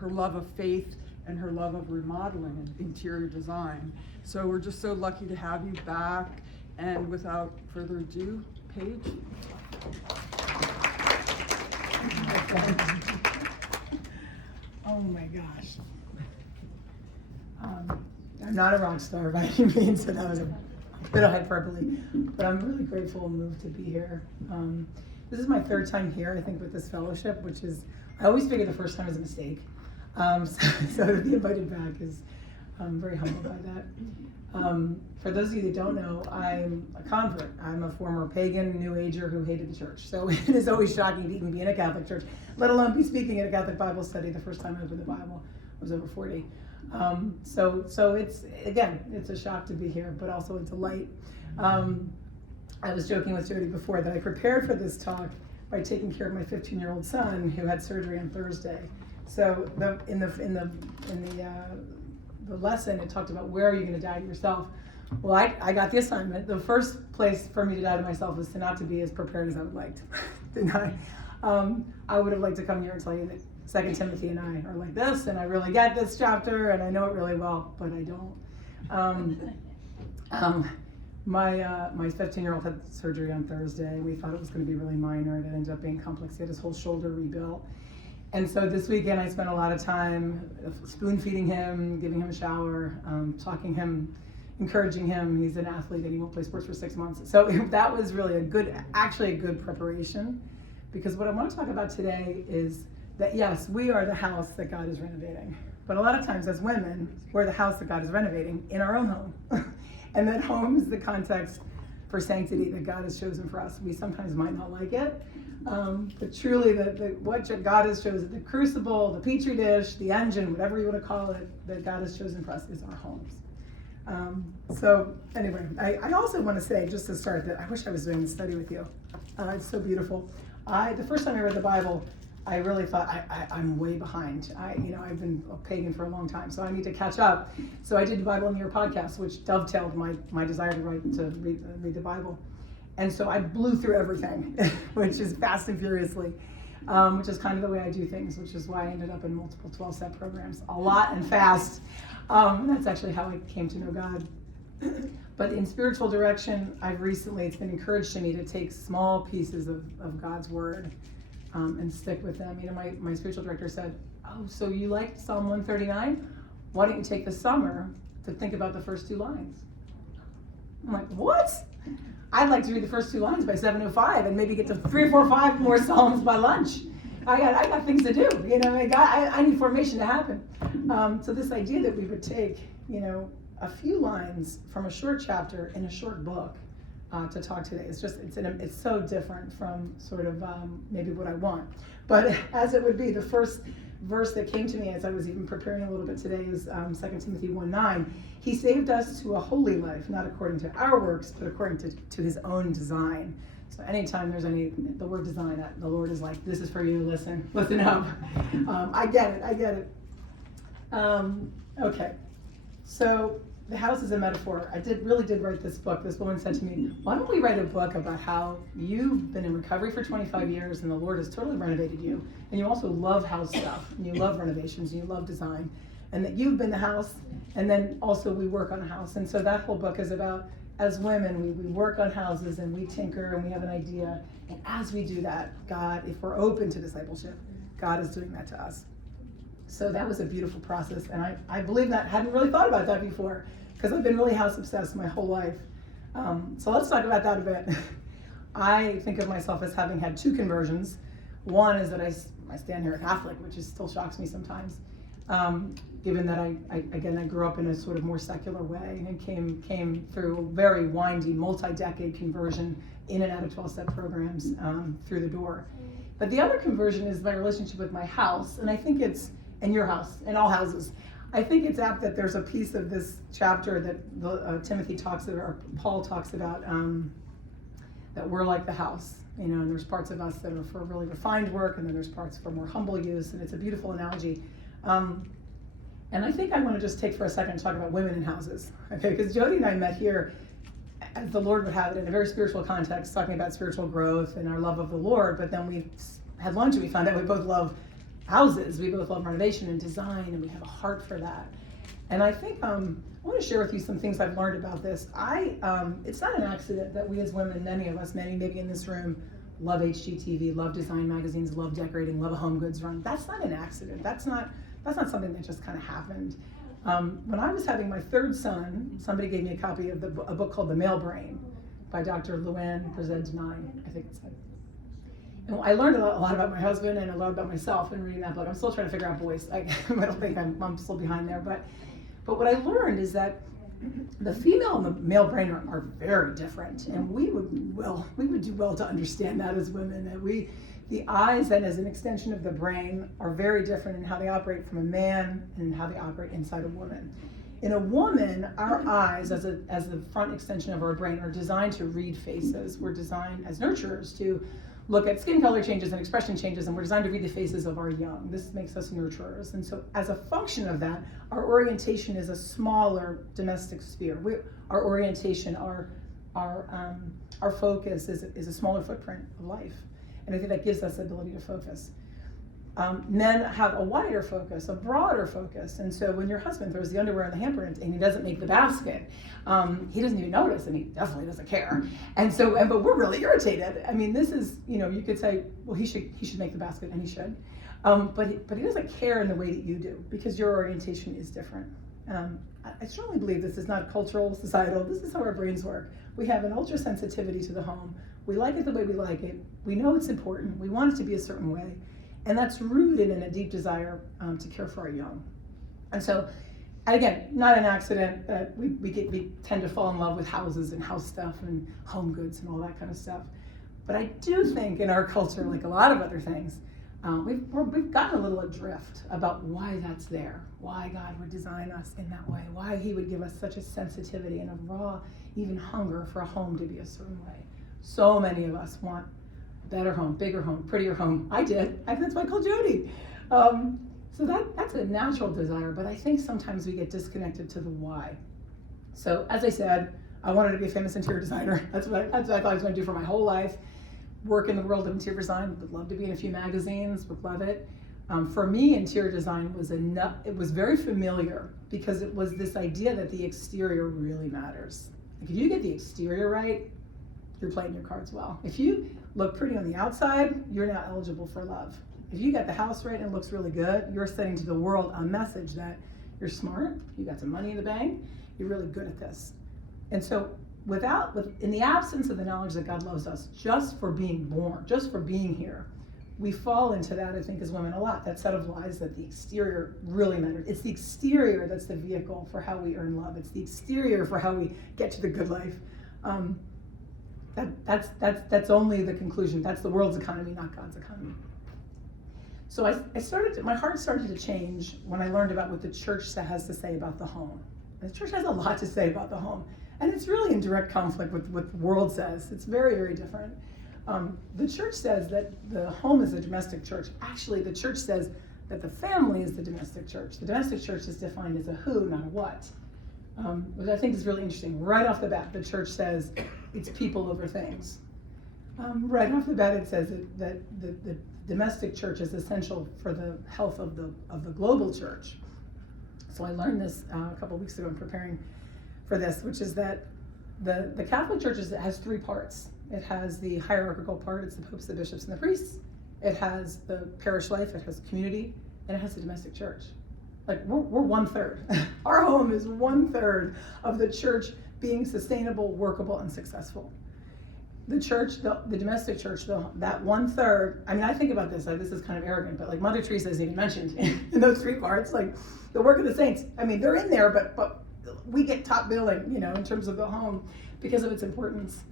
her love of faith and her love of remodeling and interior design. So we're just so lucky to have you back. And without further ado, Paige. Oh my gosh. I'm not a rock star by any means, so that was a bit of hyperbole, but I'm really grateful and moved to be here. This is my third time here, I think, with this fellowship, which is, I always figure the first time is a mistake. So to be invited back is, I'm very humbled by that. For those of you that don't know, I'm a convert. I'm a former pagan New Ager who hated the church. So it is always shocking to even be in a Catholic church, let alone be speaking at a Catholic Bible study the first time I opened the Bible. I was over 40. So it's, again, it's a shock to be here, but also a delight. I was joking with Jody before that I prepared for this talk by taking care of my 15-year-old son who had surgery on Thursday. So in the lesson, it talked about where are you going to die to yourself. Well, I got the assignment. The first place for me to die to myself is to not to be as prepared as I would like to. Didn't I? I would have liked to come here and tell you that 2 Timothy and I are like this, and I really get this chapter, and I know it really well, but I don't. My 15-year-old had surgery on Thursday. We thought it was going to be really minor, and it ended up being complex. He had his whole shoulder rebuilt. And so this weekend I spent a lot of time spoon feeding him, giving him a shower, talking him, encouraging him. He's an athlete and he won't play sports for 6 months. So that was really a good preparation, because what I want to talk about today is that yes, we are the house that God is renovating. But a lot of times as women, we're the house that God is renovating in our own home. And that home is the context for sanctity that God has chosen for us. We sometimes might not like it, but truly what God has chosen, the crucible, the petri dish, the engine, whatever you want to call it, that God has chosen for us is our homes. So anyway, I also want to say, just to start, that I wish I was doing this study with you. It's so beautiful. The first time I read the Bible, I really thought I'm way behind. I've been a pagan for a long time, so I need to catch up. So I did the Bible in a Year podcast, which dovetailed my desire to read the Bible. And so I blew through everything, which is fast and furiously, which is kind of the way I do things, which is why I ended up in multiple 12-step programs, a lot and fast. That's actually how I came to know God. But in spiritual direction, it's been encouraged to me to take small pieces of God's word and stick with them. My spiritual director said, "Oh, so you like Psalm 139? Why don't you take the summer to think about the first 2 lines?" I'm like, what? I'd like to read the first 2 lines by 7:05 and maybe get to 3 or 4 or 5 more Psalms by lunch. I got things to do. I need formation to happen. So this idea that we would take, a few lines from a short chapter in a short book to talk today. It's so different from sort of maybe what I want. But as it would be, the first verse that came to me as I was even preparing a little bit today is 2 Timothy 1:9. He saved us to a holy life, not according to our works, but according to his own design. So anytime there's the word design, the Lord is like, this is for you, listen up. I get it. Okay, so the house is a metaphor. I really did write this book. This woman said to me, why don't we write a book about how you've been in recovery for 25 years and the Lord has totally renovated you, and you also love house stuff, and you love renovations, and you love design, and that you've been the house, and then also we work on a house. And so that whole book is about, as women, we work on houses and we tinker and we have an idea, and as we do that, God, if we're open to discipleship, God is doing that to us. So that was a beautiful process, and I believe that. Hadn't really thought about that before, because I've been really house obsessed my whole life. So let's talk about that a bit. I think of myself as having had 2 conversions. One is that I stand here a Catholic, which still shocks me sometimes, given that I grew up in a sort of more secular way and came through a very windy, multi-decade conversion in and out of 12-step programs through the door. But the other conversion is my relationship with my house, and I think it's, and your house, and all houses. I think it's apt that there's a piece of this chapter that Timothy talks about, or Paul talks about, that we're like the house, and there's parts of us that are for really refined work, and then there's parts for more humble use, and it's a beautiful analogy. And I think I want to just take for a second to talk about women in houses, okay? Because Jody and I met here, as the Lord would have it, in a very spiritual context, talking about spiritual growth and our love of the Lord, but then we had lunch and we found out we both love houses. We both love renovation and design, and we have a heart for that. And I think I want to share with you some things I've learned about this. It's not an accident that we as women, many of us, maybe in this room, love HGTV, love design magazines, love decorating, love a home goods run. That's not an accident. That's not something that just kind of happened. When I was having my third son, somebody gave me a copy of a book called The Male Brain by Dr. Luann Brzezinski, I think it's it. And I learned a lot about my husband and a lot about myself in reading that book. I'm still trying to figure out boys. I don't think I'm still behind there, but what I learned is that the female and the male brain are very different, and we would do well to understand that as women, that the eyes, then as an extension of the brain, are very different in how they operate from a man and how they operate inside a woman. In a woman, our eyes, as the front extension of our brain, are designed to read faces. We're designed as nurturers to look at skin color changes and expression changes, and we're designed to read the faces of our young. This makes us nurturers. And so as a function of that, our orientation is a smaller domestic sphere. Our orientation, our focus is a smaller footprint of life. And I think that gives us the ability to focus. Men have a wider focus, a broader focus. And so when your husband throws the underwear in the hamper and he doesn't make the basket, he doesn't even notice, and he definitely doesn't care. And so, but we're really irritated. I mean, this is, you could say, well, he should make the basket, and he should. But he doesn't care in the way that you do, because your orientation is different. I strongly believe this is not cultural, societal. This is how our brains work. We have an ultra sensitivity to the home. We like it the way we like it. We know it's important. We want it to be a certain way. And that's rooted in a deep desire to care for our young. And so, again, not an accident that we tend to fall in love with houses and house stuff and home goods and all that kind of stuff. But I do think in our culture, like a lot of other things, we've gotten a little adrift about why that's there, why God would design us in that way, why he would give us such a sensitivity and a raw, even hunger for a home to be a certain way. So many of us want better home, bigger home, prettier home. I did. That's why I called Jody. So that's a natural desire, but I think sometimes we get disconnected to the why. So as I said, I wanted to be a famous interior designer. That's what I thought I was going to do for my whole life. Work in the world of interior design. Would love to be in a few magazines. Would love it. For me, interior design was it was very familiar, because it was this idea that the exterior really matters. Like if you get the exterior right, you're playing your cards well. If you look pretty on the outside, you're now eligible for love. If you got the house right and it looks really good, you're sending to the world a message that you're smart, you got some money in the bank, you're really good at this. And so in the absence of the knowledge that God loves us just for being born, just for being here, we fall into that, I think, as women a lot, that set of lies that the exterior really matters. It's the exterior that's the vehicle for how we earn love. It's the exterior for how we get to the good life. That's only the conclusion. That's the world's economy, not God's economy. So my heart started to change when I learned about what the church has to say about the home. The church has a lot to say about the home, and it's really in direct conflict with what the world says. It's very, very different. The church says that the home is a domestic church. Actually, the church says that the family is the domestic church. The domestic church is defined as a who, not a what. Which I think is really interesting. Right off the bat, the church says it's people over things. Right off the bat, it says that the domestic church is essential for the health of the global church. So I learned this a couple of weeks ago in preparing for this, which is that the Catholic Church has three parts. It has the hierarchical part, it's the popes, the bishops, and the priests. It has the parish life, it has community, and it has the domestic church. Like we're 1/3. Our home is 1/3 of the church being sustainable, workable, and successful. The church, the domestic church, that 1/3, I mean, I think about this, this is kind of arrogant, but like Mother Teresa is even mentioned in those three parts, like the work of the saints. I mean, they're in there, but we get top billing, in terms of the home because of its importance.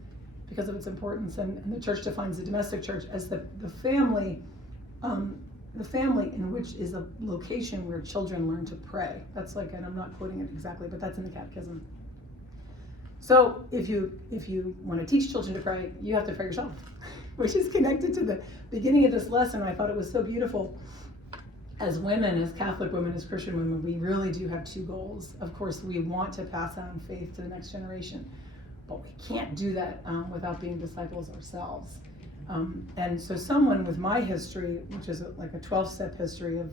And the church defines the domestic church as the family, in which is a location where children learn to pray. That's like, and I'm not quoting it exactly, but that's in the catechism. So if you want to teach children to pray, you have to pray yourself, which is connected to the beginning of this lesson. I thought it was so beautiful. As women, as Catholic women, as Christian women, we really do have two goals. Of course, we want to pass on faith to the next generation, but we can't do that without being disciples ourselves. And so someone with my history, which is like a 12-step history of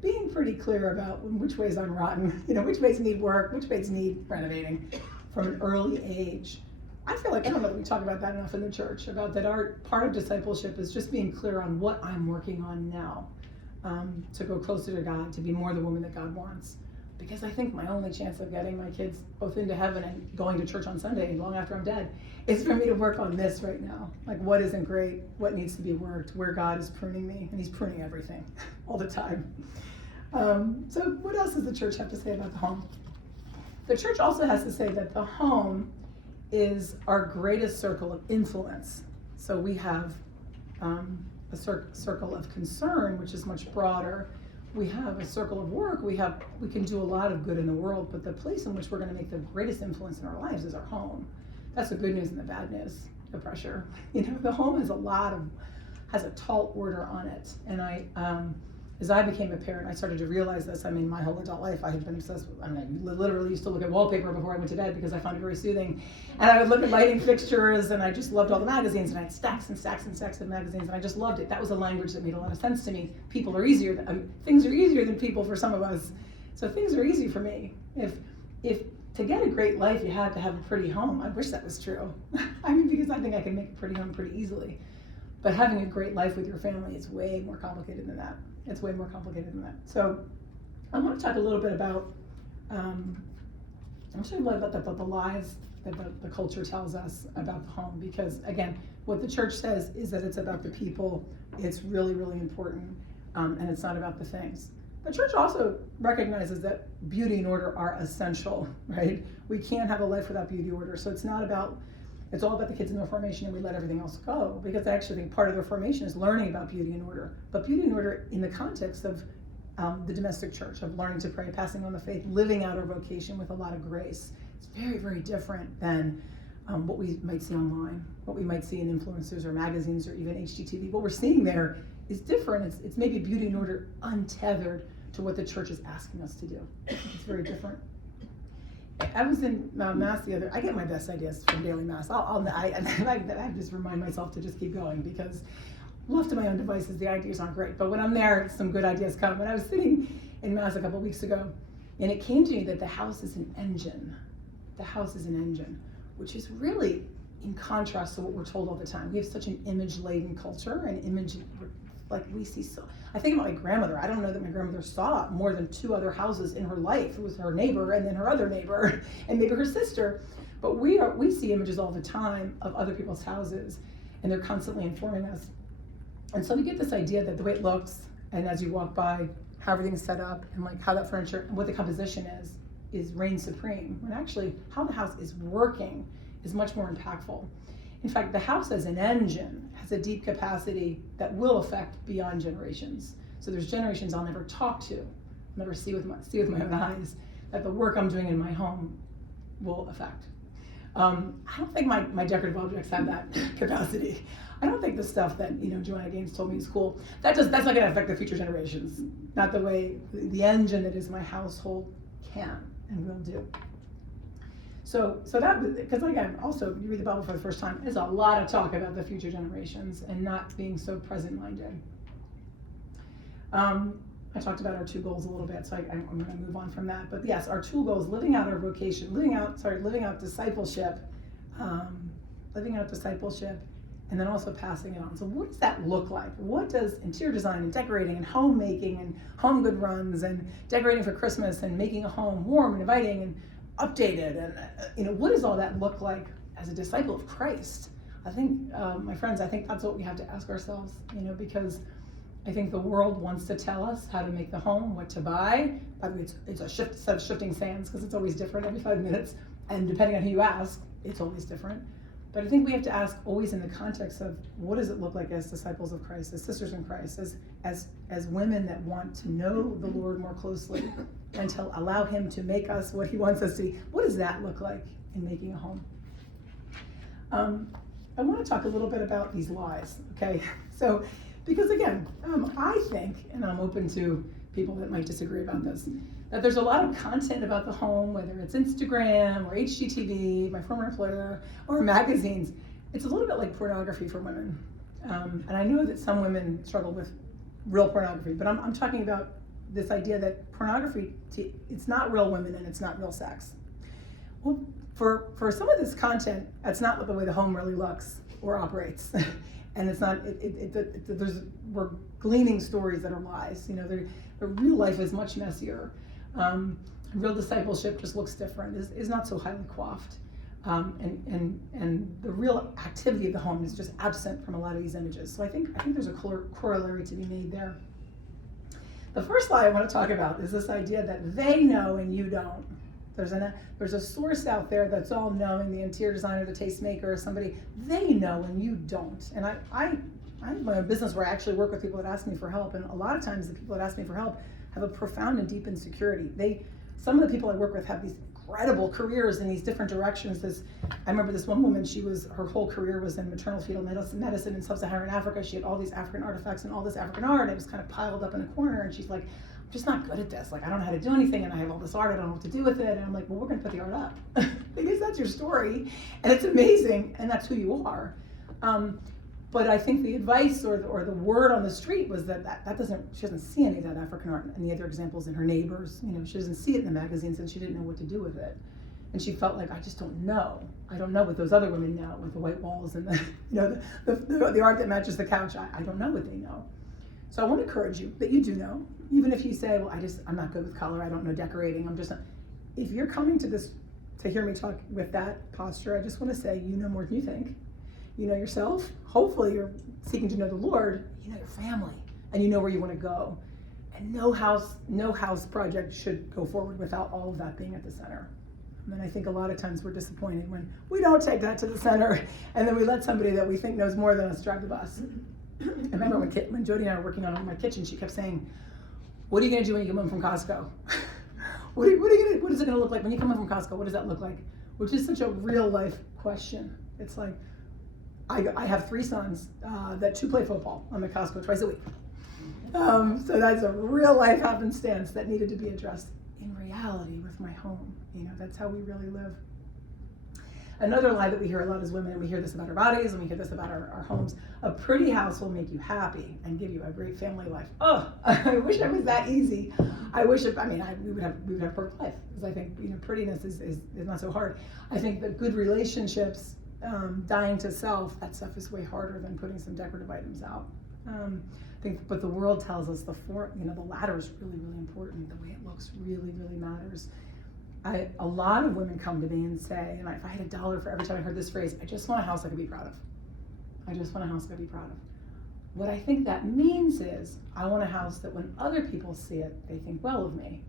being pretty clear about which ways I'm rotten, which ways need work, which ways need renovating from an early age. I feel like, I don't know that we talk about that enough in the church, about that our part of discipleship is just being clear on what I'm working on now, to go closer to God, to be more the woman that God wants. Because I think my only chance of getting my kids both into heaven and going to church on Sunday long after I'm dead is for me to work on this right now. Like, what isn't great, what needs to be worked, where God is pruning me, and he's pruning everything all the time. So what else does the church have to say about the home? The church also has to say that the home is our greatest circle of influence. So we have a circle of concern, which is much broader. We have a circle of work. We can do a lot of good in the world, but the place in which we're going to make the greatest influence in our lives is our home. That's the good news and the bad news, the pressure. The home has a tall order on it. And as I became a parent, I started to realize this. My whole adult life, I had been obsessed with, I literally used to look at wallpaper before I went to bed because I found it very soothing. And I would look at lighting fixtures, and I just loved all the magazines, and I had stacks and stacks and stacks of magazines, and I just loved it. That was a language that made a lot of sense to me. Things are easier than people for some of us. So things are easy for me. If to get a great life, you had to have a pretty home. I wish that was true. Because I think I can make a pretty home pretty easily. But having a great life with your family is way more complicated than that. It's way more complicated than that. So I want to talk a little bit about, the lies that the culture tells us about the home. Because again, what the church says is that it's about the people. It's really, really important, and it's not about the things. The church also recognizes that beauty and order are essential, right? We can't have a life without beauty and order. So it's all about the kids in their formation, and we let everything else go, because I actually think part of their formation is learning about beauty and order. But beauty and order in the context of the domestic church, of learning to pray, passing on the faith, living out our vocation with a lot of grace. It's very, very different than what we might see online, what we might see in influencers or magazines or even HGTV. What we're seeing there is different. It's maybe beauty and order untethered to what the church is asking us to do. It's very different. I was in Mass I get my best ideas from daily Mass. I just remind myself to just keep going, because left to my own devices, the ideas aren't great. But when I'm there, some good ideas come. And I was sitting in Mass a couple weeks ago, and it came to me that the house is an engine. The house is an engine, which is really in contrast to what we're told all the time. We have such an image-laden culture, and we see so. I think about my grandmother. I don't know that my grandmother saw more than 2 other houses in her life. It was her neighbor and then her other neighbor and maybe her sister. But we see images all the time of other people's houses, and they're constantly informing us. And so we get this idea that the way it looks, and as you walk by, how everything's set up, and how that furniture and what the composition is reigns supreme. When actually how the house is working is much more impactful. In fact, the house as an engine has a deep capacity that will affect beyond generations. So there's generations I'll never talk to, never see with my own eyes, that the work I'm doing in my home will affect. I don't think my decorative objects have that capacity. I don't think the stuff that Joanna Gaines told me is cool. That's not going to affect the future generations. Not the way the engine that is my household can and will do. So that, because again, also you read the Bible for the first time, there's a lot of talk about the future generations and not being so present-minded. I talked about our 2 goals a little bit, so I'm going to move on from that. But yes, our 2 goals: living out our vocation, living out discipleship, and then also passing it on. So what does that look like? What does interior design and decorating and homemaking and home good runs and decorating for Christmas and making a home warm and inviting and updated, and what does all that look like as a disciple of Christ? I think, my friends, that's what we have to ask ourselves, because I think the world wants to tell us how to make the home, what to buy. By the way, it's a set of shifting sands, because it's always different every 5 minutes, and depending on who you ask, it's always different. But I think we have to ask always in the context of what does it look like as disciples of Christ, as sisters in Christ, as women that want to know the Lord more closely and to allow him to make us what he wants us to be. What does that look like in making a home? I want to talk a little bit about these lies, okay? So, because again, I think, and I'm open to people that might disagree about this, that there's a lot of content about the home, whether it's Instagram or HGTV, my former employer, or magazines. It's a little bit like pornography for women. And I know that some women struggle with real pornography, but I'm talking about this idea that pornography, it's not real women and it's not real sex. Well, for some of this content, that's not the way the home really looks or operates. And it's not, we're gleaning stories that are lies. You know, the real life is much messier. Real discipleship just looks different, is not so highly coiffed. And the real activity of the home is just absent from a lot of these images. So I think there's a corollary to be made there. The first lie I want to talk about is this idea that they know and you don't. There's a source out there that's all knowing, the interior designer, the tastemaker, somebody, they know and you don't. And I have my own business where I actually work with people that ask me for help, and a lot of times the people that ask me for help have a profound and deep insecurity. Some of the people I work with have these incredible careers in these different directions. I remember this one woman, her whole career was in maternal fetal medicine in sub-Saharan Africa. She had all these African artifacts and all this African art, and it was kind of piled up in a corner, and she's like, I'm just not good at this. Like, I don't know how to do anything, and I have all this art, I don't know what to do with it. And I'm like, well, we're gonna put the art up. Because that's your story, and it's amazing, and that's who you are. But I think the advice or the word on the street was that she doesn't see any of that African art and the other examples in her neighbors. You know, she doesn't see it in the magazines, and she didn't know what to do with it. And she felt like, I just don't know. I don't know what those other women know with the white walls and the art that matches the couch. I don't know what they know. So I want to encourage you that you do know, even if you say, well, I'm not good with color, I don't know decorating, I'm just not. If you're coming to hear me talk with that posture, I just want to say, you know more than you think. You know yourself. Hopefully you're seeking to know the Lord. You know your family, and you know where you want to go. And no house project should go forward without all of that being at the center. And I think a lot of times we're disappointed when we don't take that to the center, and then we let somebody that we think knows more than us drive the bus. I remember when Jody and I were working on my kitchen, she kept saying, what are you going to do when you come home from Costco? What is it going to look like when you come home from Costco? What does that look like? Which is such a real life question. It's like, I have 3 sons that 2 play football. I'm at Costco twice a week. So that's a real life happenstance that needed to be addressed in reality with my home. You know, that's how we really live. Another lie that we hear a lot as women, and we hear this about our bodies, and we hear this about our homes, a pretty house will make you happy and give you a great family life. Oh, I wish it was that easy. We would have perfect life, because I think, you know, prettiness is not so hard. I think that good relationships, dying to self, that stuff is way harder than putting some decorative items out. But the world tells us the ladder is really, really important. The way it looks really, really matters. A lot of women come to me and say, and if I had $1 for every time I heard this phrase, I just want a house I could be proud of. I just want a house I could be proud of. What I think that means is, I want a house that when other people see it, they think well of me.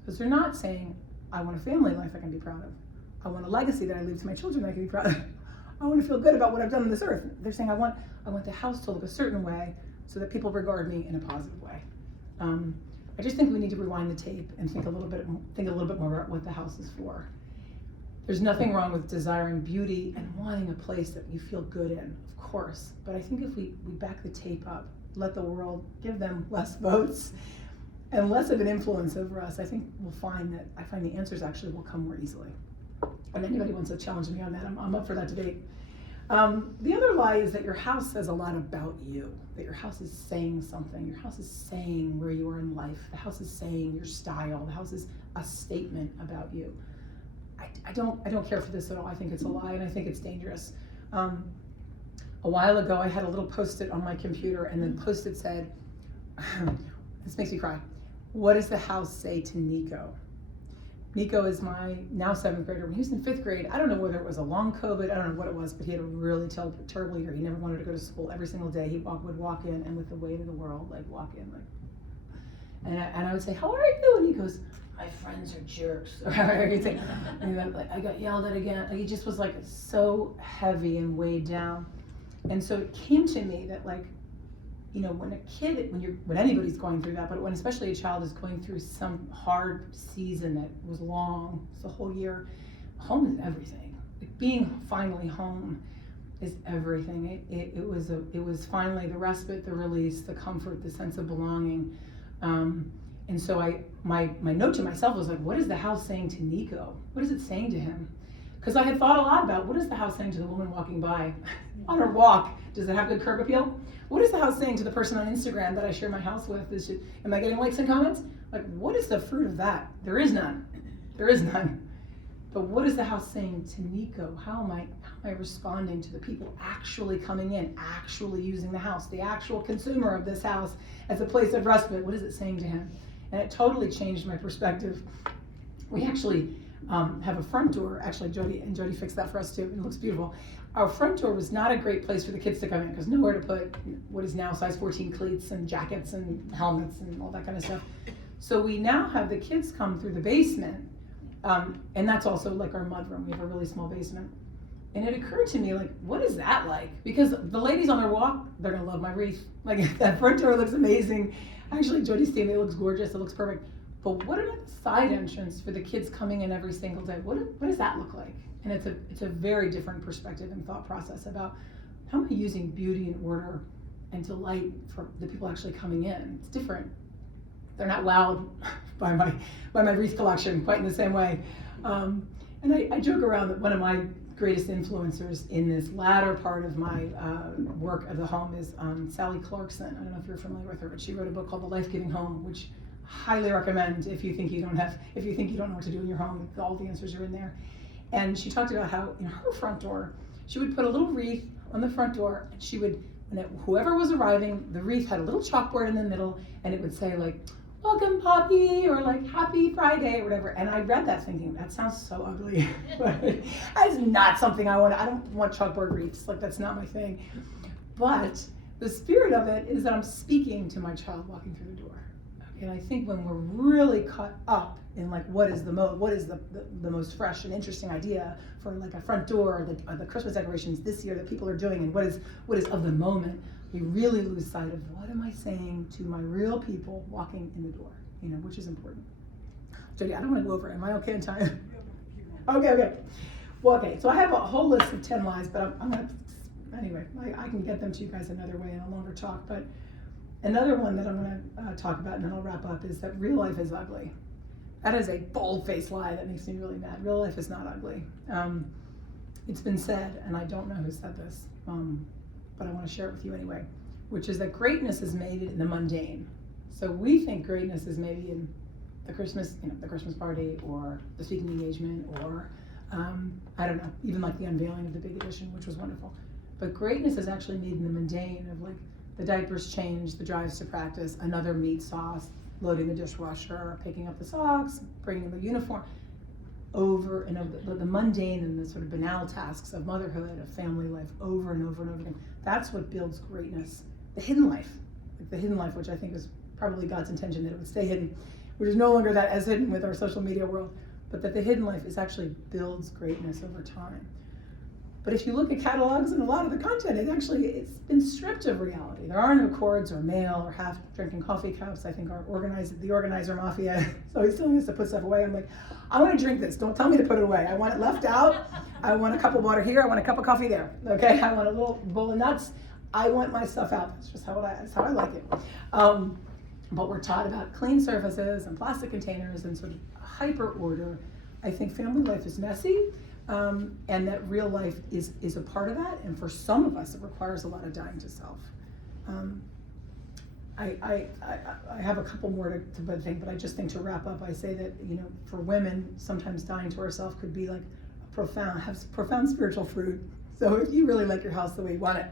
Because they're not saying, I want a family life I can be proud of. I want a legacy that I leave to my children that I can be proud of. I want to feel good about what I've done on this earth. They're saying, I want the house to look a certain way so that people regard me in a positive way. I just think we need to rewind the tape and think a little bit more about what the house is for. There's nothing wrong with desiring beauty and wanting a place that you feel good in, of course. But I think if we back the tape up, let the world give them less votes and less of an influence over us, I think we'll find the answers actually will come more easily. And anybody wants to challenge me on that, I'm up for that debate. The other lie is that your house says a lot about you, that your house is saying something. Your house is saying where you are in life. The house is saying your style. The house is a statement about you. I don't care for this at all. I think it's a lie, and I think it's dangerous. A while ago, I had a little Post-it on my computer, and the Post-it said, this makes me cry, what does the house say to Nico? Nico is my now 7th grader. When he was in 5th grade, I don't know whether it was a long COVID, I don't know what it was, but he had a really terrible year. He never wanted to go to school. Every single day he would walk in, and with the weight of the world, walk in, and I would say, how are you? And he goes, my friends are jerks. And I got yelled at again. He just was so heavy and weighed down. And so it came to me that when anybody's going through that, but when especially a child is going through some hard season that was long, it's a whole year, home is everything. Being finally home is everything. It was finally the respite, the release, the comfort, the sense of belonging. And so my note to myself was what is the house saying to Nico? What is it saying to him? Because I had thought a lot about, what is the house saying to the woman walking by on her walk? Does it have good curb appeal? What is the house saying to the person on Instagram that I share my house with? Am I getting likes and comments? Like, what is the fruit of that? There is none. There is none. But what is the house saying to Nico? How am I responding to the people actually coming in, actually using the house, the actual consumer of this house as a place of respite? What is it saying to him? And it totally changed my perspective. We actually have a front door. Actually, Jody fixed that for us too. It looks beautiful. Our front door was not a great place for the kids to come in because nowhere to put what is now size 14 cleats and jackets and helmets and all that kind of stuff. So we now have the kids come through the basement. And that's also like our mudroom. We have a really small basement. And it occurred to me, like, what is that like? Because the ladies on their walk, they're gonna love my wreath. Like, that front door looks amazing. Actually, Jody's team, it looks gorgeous, it looks perfect. But what about the side entrance for the kids coming in every single day? What does that look like? And it's a very different perspective and thought process about how am I using beauty and order and delight for the people actually coming in. It's different. They're not wowed by my wreath collection quite in the same way. And I joke around that one of my greatest influencers in this latter part of my work of the home is Sally Clarkson. I don't know if you're familiar with her, but she wrote a book called The Life-Giving Home, which I highly recommend if you think you don't know what to do in your home. All the answers are in there. And she talked about how in her front door, she would put a little wreath on the front door, and she would, whoever was arriving, the wreath had a little chalkboard in the middle, and it would say like, "Welcome, Poppy," or like "Happy Friday," or whatever. And I read that thinking, that sounds so ugly. That's not something I want. I don't want chalkboard wreaths. Like, that's not my thing. But the spirit of it is that I'm speaking to my child walking through the door. And I think when we're really caught up in like what is the most fresh and interesting idea for like a front door or the Christmas decorations this year that people are doing, and what is of the moment, we really lose sight of what am I saying to my real people walking in the door, which is important. Jody, I don't want to go over it. Am I okay in time? Okay. Well, okay, so I have a whole list of 10 lies, but I'm going to, anyway, I can get them to you guys another way in a longer talk. But another one that I'm going to talk about, and then I'll wrap up, is that real life is ugly. That is a bold-faced lie that makes me really mad. Real life is not ugly. It's been said, and I don't know who said this, but I want to share it with you anyway, which is that greatness is made in the mundane. So we think greatness is maybe in the Christmas party, or the speaking engagement, or I don't know, even like the unveiling of the big edition, which was wonderful. But greatness is actually made in the mundane of like the diapers changed, the drives to practice, another meat sauce, loading the dishwasher, picking up the socks, bringing the uniform, over and over, the mundane and the sort of banal tasks of motherhood, of family life, over and over and over again. That's what builds greatness. The hidden life, which I think is probably God's intention that it would stay hidden, which is no longer that as hidden with our social media world, but that the hidden life actually builds greatness over time. But if you look at catalogs and a lot of the content, it's been stripped of reality. There are no cords or mail or half drinking coffee cups. I think the organizer mafia, so he's telling us to put stuff away. I'm like, I want to drink this. Don't tell me to put it away. I want it left out. I want a cup of water here. I want a cup of coffee there. Okay, I want a little bowl of nuts. I want my stuff out. That's just how I like it. But we're taught about clean surfaces and plastic containers and sort of hyper order. I think family life is messy. And that real life is a part of that, and for some of us it requires a lot of dying to self. I have a couple more to think, but I just think to wrap up, I say that for women, sometimes dying to ourself could be like has profound spiritual fruit. So if you really like your house the way you want it,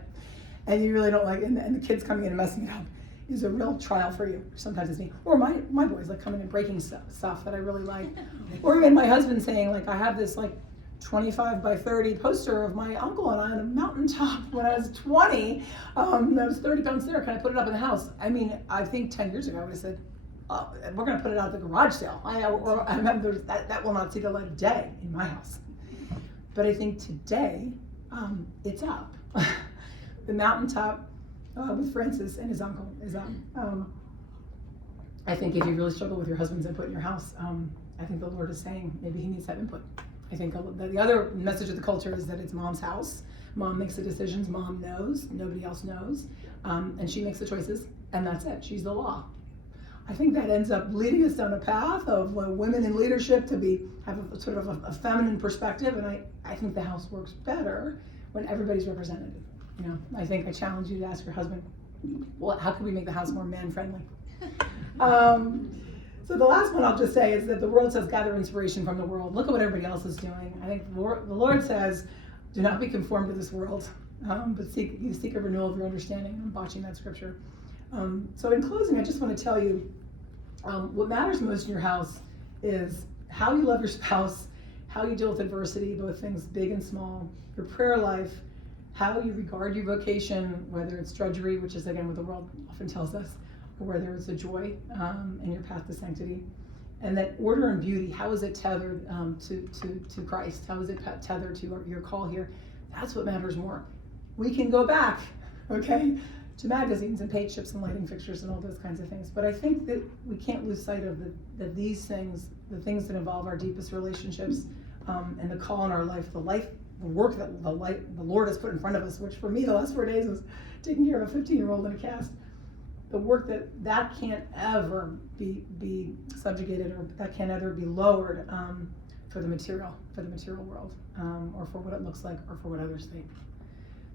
and you really don't like, and the kids coming in and messing it up, is a real trial for you. Sometimes it's me, or my boys like coming and breaking stuff that I really like, or even my husband saying like, I have this like 25 by 30 poster of my uncle and I on a mountaintop when I was 20. I was 30 pounds there. Can I put it up in the house? I mean, I think 10 years ago I would have said, we're going to put it out at the garage sale. I remember that will not see the light of day in my house. But I think today, it's up. The mountaintop with Francis and his uncle is up. I think if you really struggle with your husband's input in your house, I think the Lord is saying maybe he needs that input. I think the other message of the culture is that it's mom's house. Mom makes the decisions, mom knows, nobody else knows. And she makes the choices, and that's it. She's the law. I think that ends up leading us down a path of women in leadership to have a sort of a feminine perspective, and I think the house works better when everybody's represented. You know, I think I challenge you to ask your husband, well, how can we make the house more man-friendly? So the last one I'll just say is that the world says gather inspiration from the world. Look at what everybody else is doing. I think the Lord says, do not be conformed to this world, but seek a renewal of your understanding. I'm botching that scripture. So in closing, I just want to tell you, what matters most in your house is how you love your spouse, how you deal with adversity, both things big and small, your prayer life, how you regard your vocation, whether it's drudgery, which is again what the world often tells us, or whether it's a joy in your path to sanctity. And that order and beauty, how is it tethered to Christ? How is it tethered to your call here? That's what matters more. We can go back, okay, to magazines and paint chips and lighting fixtures and all those kinds of things. But I think that we can't lose sight of that these things, the things that involve our deepest relationships, and the call in our life, the work that the Lord has put in front of us, which for me the last 4 days was taking care of a 15-year-old in a cast. The work that can't ever be subjugated, or that can't ever be lowered for the material world, or for what it looks like, or for what others think.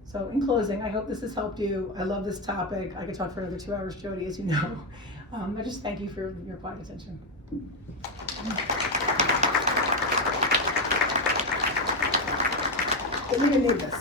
So in closing, I hope this has helped you. I love this topic. I could talk for another 2 hours, Jody, as you know. I just thank you for your quiet attention. Didn't even need this.